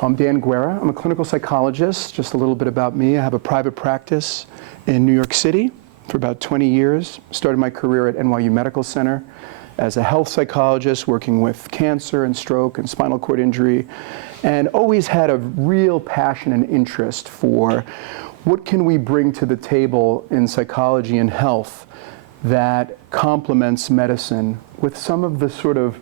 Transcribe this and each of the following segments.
So I'm Dan Guerra. I'm a clinical psychologist. Just a little bit about me. I have a private practice in New York City for about 20 years. Started my career at NYU Medical Center as a health psychologist working with cancer and stroke and spinal cord injury, and always had a real passion and interest for what can we bring to the table in psychology and health that complements medicine with some of the sort of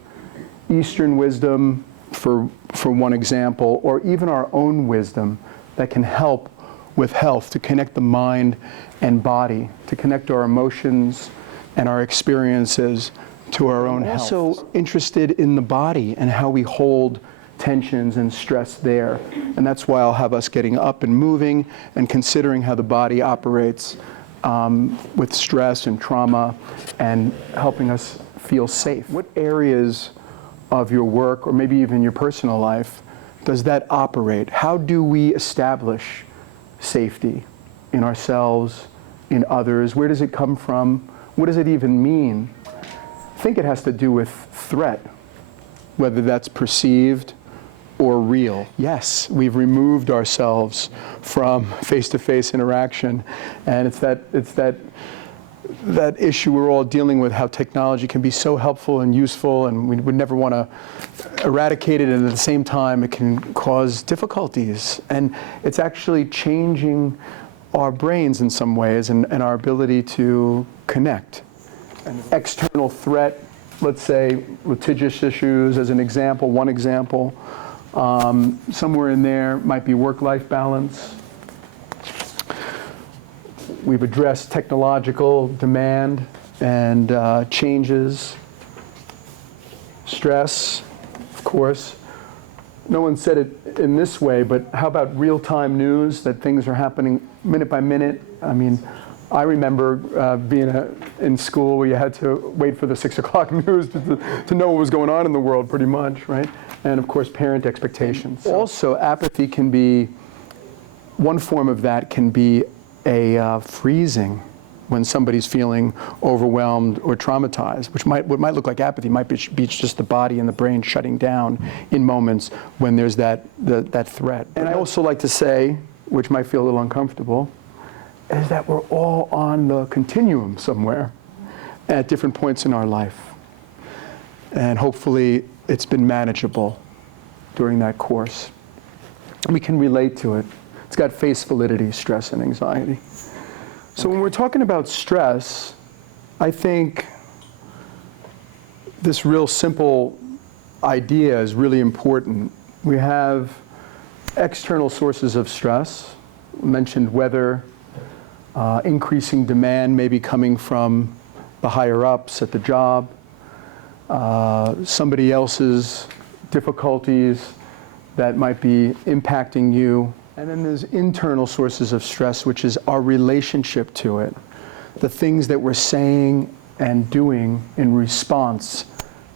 Eastern wisdom, for one example, or even our own wisdom that can help with health, to connect the mind and body, to connect our emotions and our experiences to our own health. Also interested in the body and how we hold tensions and stress there. And that's why I'll have us getting up and moving and considering how the body operates with stress and trauma and helping us feel safe. What areas of your work, or maybe even your personal life, does that operate? How do we establish safety in ourselves, in others? Where does it come from? What does it even mean? I think it has to do with threat, whether that's perceived or real. Yes, we've removed ourselves from face-to-face interaction, and it's that issue we're all dealing with, how technology can be so helpful and useful, and we would never want to eradicate it, and at the same time it can cause difficulties. And it's actually changing our brains in some ways and our ability to connect. An external threat, let's say litigious issues as an example, one example. Somewhere in there might be work-life balance. We've addressed technological demand and changes, stress, of course. No one said it in this way, but how about real-time news, that things are happening minute by minute? I mean, I remember being in school where you had to wait for the 6 o'clock news to know what was going on in the world, pretty much, right? And of course, parent expectations. Also, apathy can be, one form of that can be a freezing when somebody's feeling overwhelmed or traumatized, which what might look like apathy might be just the body and the brain shutting down in moments when there's that threat. And I also like to say, which might feel a little uncomfortable, is that we're all on the continuum somewhere at different points in our life. And hopefully it's been manageable during that course. We can relate to it. It's got face validity, stress and anxiety. So when we're talking about stress, I think this real simple idea is really important. We have external sources of stress. We mentioned weather, increasing demand maybe coming from the higher ups at the job, somebody else's difficulties that might be impacting you. And then there's internal sources of stress, which is our relationship to it, the things that we're saying and doing in response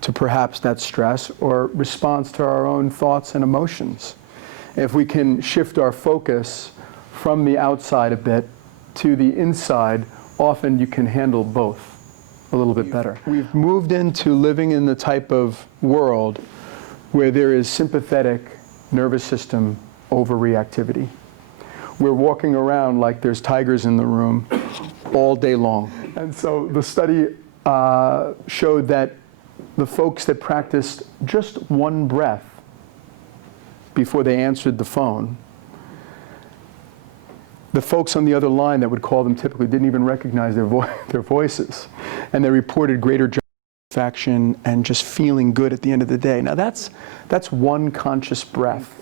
to perhaps that stress or response to our own thoughts and emotions. If we can shift our focus from the outside a bit to the inside, often you can handle both a little bit better. We've moved into living in the type of world where there is sympathetic nervous system overreactivity. We're walking around like there's tigers in the room all day long. And so the study showed that the folks that practiced just one breath before they answered the phone, the folks on the other line that would call them typically didn't even recognize their voices. And they reported greater job satisfaction and just feeling good at the end of the day. Now that's one conscious breath.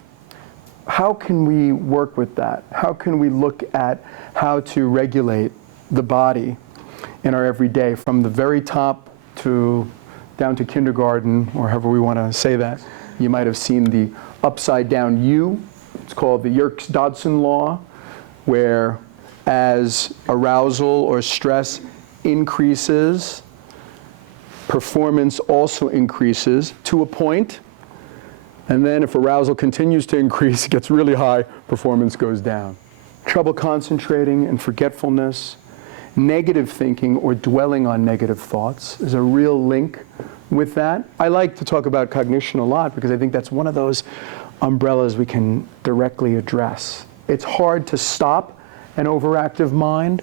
How can we work with that? How can we look at how to regulate the body in our everyday, from the very top down to kindergarten, or however we want to say that? You might have seen the upside down U. It's called the Yerkes-Dodson law, where as arousal or stress increases, performance also increases to a point. And then if arousal continues to increase, it gets really high, performance goes down. Trouble concentrating and forgetfulness, negative thinking or dwelling on negative thoughts is a real link with that. I like to talk about cognition a lot because I think that's one of those umbrellas we can directly address. It's hard to stop an overactive mind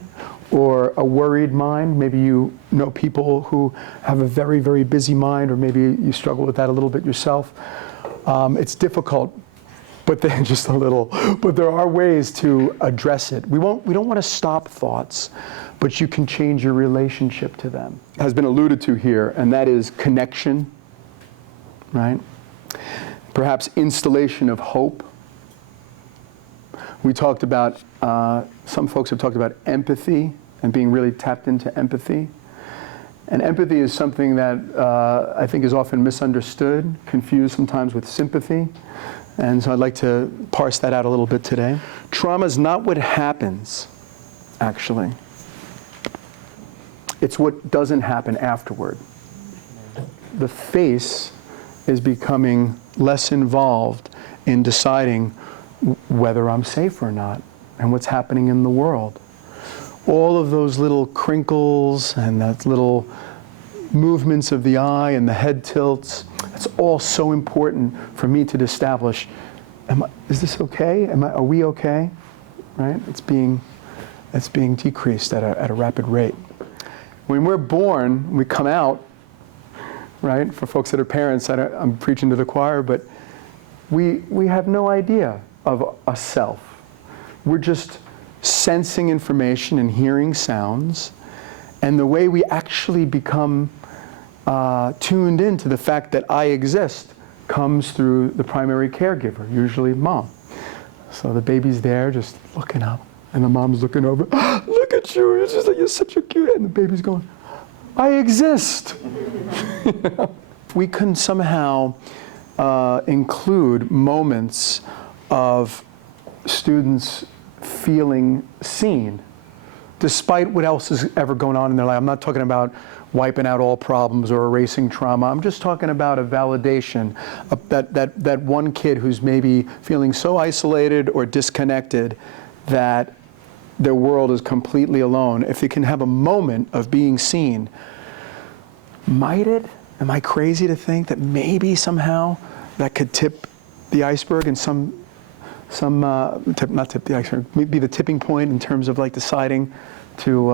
or a worried mind. Maybe you know people who have a very, very busy mind, or maybe you struggle with that a little bit yourself. It's difficult, but then just a little. But there are ways to address it. We don't want to stop thoughts, but you can change your relationship to them. It has been alluded to here, and that is connection, right? Perhaps installation of hope. We talked about, some folks have talked about empathy and being really tapped into empathy. And empathy is something that I think is often misunderstood, confused sometimes with sympathy. And so I'd like to parse that out a little bit today. Trauma is not what happens, actually. It's what doesn't happen afterward. The face is becoming less involved in deciding whether I'm safe or not and what's happening in the world. All of those little crinkles and that little movements of the eye and the head tilts, it's all so important for me to establish, is this okay? Are we okay? Right? It's being decreased at a rapid rate. When we're born, we come out, right? For folks that are parents, I'm preaching to the choir, but we have no idea of a self. We're just sensing information and hearing sounds, and the way we actually become tuned into the fact that I exist comes through the primary caregiver, usually mom. So the baby's there just looking up, and the mom's looking over, look at you, you're just like, you're such a cute, and the baby's going, I exist. We can somehow include moments of students feeling seen, despite what else is ever going on in their life. I'm not talking about wiping out all problems or erasing trauma. I'm just talking about a validation, that one kid who's maybe feeling so isolated or disconnected that their world is completely alone. If they can have a moment of being seen, might it? Am I crazy to think that maybe somehow that could tip the iceberg and not tip the iceberg, maybe the tipping point in terms of like deciding to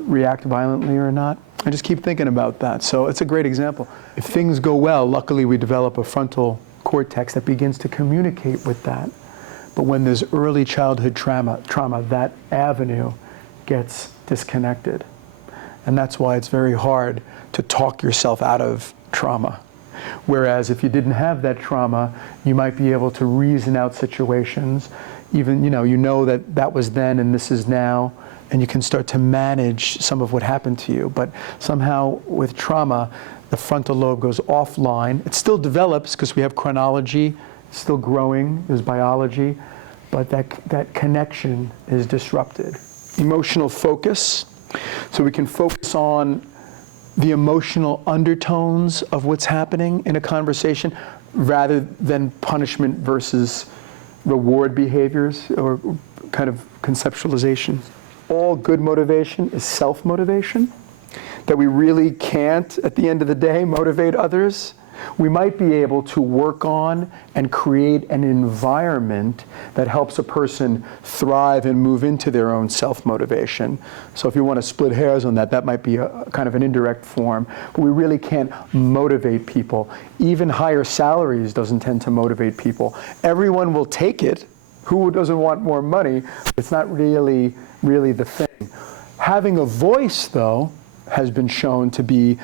react violently or not? I just keep thinking about that. So it's a great example. If things go well, luckily we develop a frontal cortex that begins to communicate with that. But when there's early childhood trauma, that avenue gets disconnected. And that's why it's very hard to talk yourself out of trauma. Whereas if you didn't have that trauma, you might be able to reason out situations, even, you know that was then and this is now, and you can start to manage some of what happened to you. But somehow with trauma, the frontal lobe goes offline. It still develops because we have chronology, it's still growing, there's biology, but that connection is disrupted. Emotional focus, so we can focus on the emotional undertones of what's happening in a conversation rather than punishment versus reward behaviors or kind of conceptualization. All good motivation is self-motivation, that we really can't, at the end of the day, motivate others. We might be able to work on and create an environment that helps a person thrive and move into their own self-motivation. So if you want to split hairs on that, that might be a kind of an indirect form. But we really can't motivate people. Even higher salaries doesn't tend to motivate people. Everyone will take it. Who doesn't want more money? It's not really the thing. Having a voice, though, has been shown to be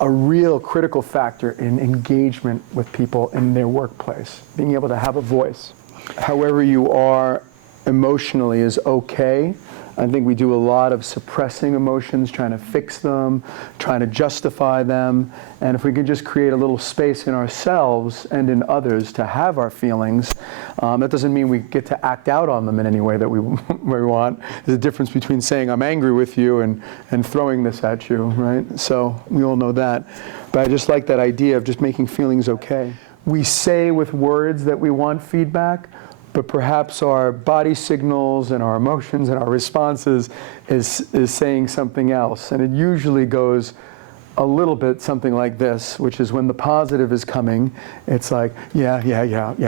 a real critical factor in engagement with people in their workplace, being able to have a voice. However you are emotionally is okay. I think we do a lot of suppressing emotions, trying to fix them, trying to justify them. And if we can just create a little space in ourselves and in others to have our feelings, that doesn't mean we get to act out on them in any way that we want. There's a difference between saying I'm angry with you and throwing this at you, right? So we all know that. But I just like that idea of just making feelings okay. We say with words that we want feedback, but perhaps our body signals and our emotions and our responses is saying something else. And it usually goes a little bit something like this, which is when the positive is coming, it's like, yeah,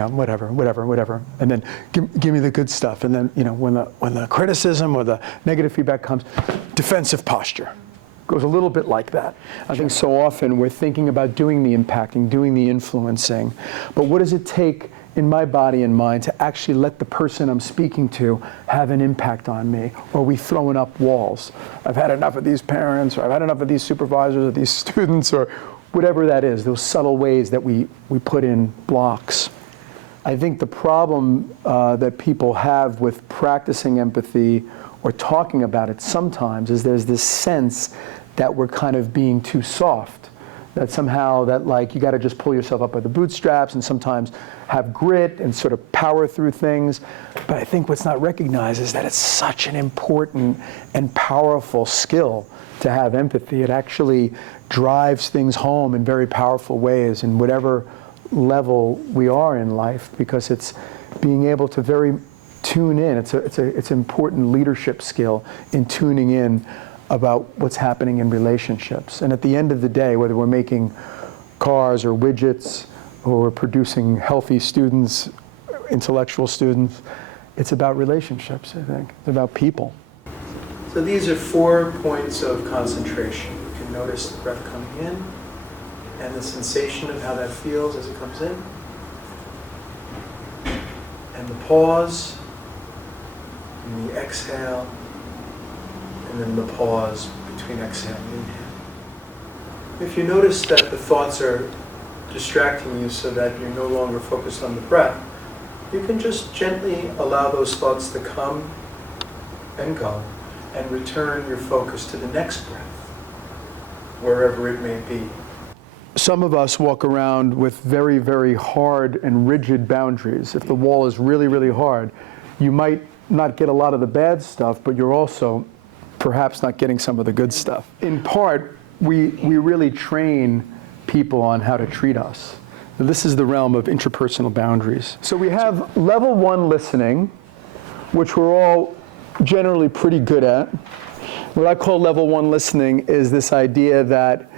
whatever. And then give me the good stuff. And then, when the criticism or the negative feedback comes, defensive posture. Goes a little bit like that. I think so often we're thinking about doing the impacting, doing the influencing, but what does it take in my body and mind to actually let the person I'm speaking to have an impact on me? Or are we throwing up walls? I've had enough of these parents, or I've had enough of these supervisors, or these students, or whatever that is, those subtle ways that we put in blocks. I think the problem that people have with practicing empathy or talking about it sometimes is there's this sense that we're kind of being too soft, that somehow that like you got to just pull yourself up by the bootstraps and sometimes have grit and sort of power through things. But I think what's not recognized is that it's such an important and powerful skill to have empathy. It actually drives things home in very powerful ways in whatever level we are in life, because it's being able to very tune in. It's an important leadership skill in tuning in about what's happening in relationships. And at the end of the day, whether we're making cars or widgets or we're producing healthy students, intellectual students, it's about relationships, I think. It's about people. So these are 4 points of concentration. You can notice the breath coming in and the sensation of how that feels as it comes in. And the pause, and the exhale, and then the pause between exhale and inhale. If you notice that the thoughts are distracting you so that you're no longer focused on the breath, you can just gently allow those thoughts to come and go and return your focus to the next breath, wherever it may be. Some of us walk around with very, very hard and rigid boundaries. If the wall is really, really hard, you might not get a lot of the bad stuff, but you're also perhaps not getting some of the good stuff. In part, we really train people on how to treat us. This is the realm of interpersonal boundaries. So we have level 1 listening, which we're all generally pretty good at. What I call level 1 listening is this idea that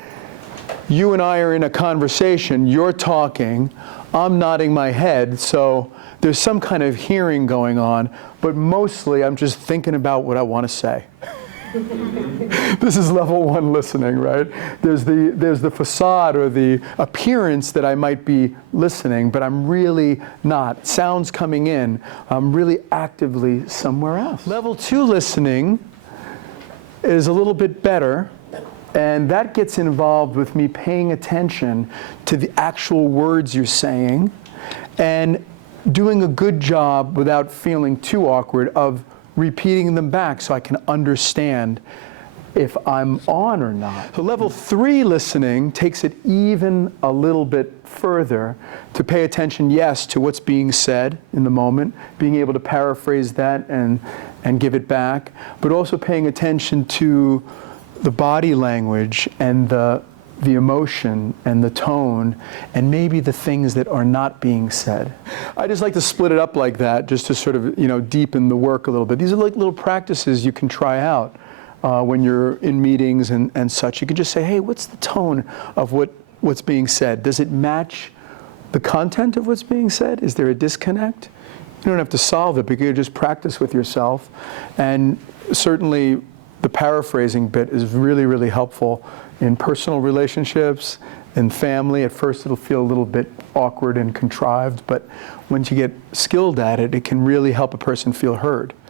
you and I are in a conversation, you're talking, I'm nodding my head, so there's some kind of hearing going on, but mostly I'm just thinking about what I want to say. This is level 1 listening, right? There's the facade or the appearance that I might be listening, but I'm really not. Sounds coming in, I'm really actively somewhere else. Level 2 listening is a little bit better, and that gets involved with me paying attention to the actual words you're saying and doing a good job without feeling too awkward of repeating them back so I can understand if I'm on or not. So level 3 listening takes it even a little bit further to pay attention, yes, to what's being said in the moment, being able to paraphrase that and give it back, but also paying attention to the body language and the emotion and the tone and maybe the things that are not being said. I just like to split it up like that just to sort of, deepen the work a little bit. These are like little practices you can try out when you're in meetings and such. You can just say, hey, what's the tone of what's being said? Does it match the content of what's being said? Is there a disconnect? You don't have to solve it, but you can just practice with yourself. And certainly the paraphrasing bit is really, really helpful in personal relationships, in family. At first it'll feel a little bit awkward and contrived, but once you get skilled at it, it can really help a person feel heard.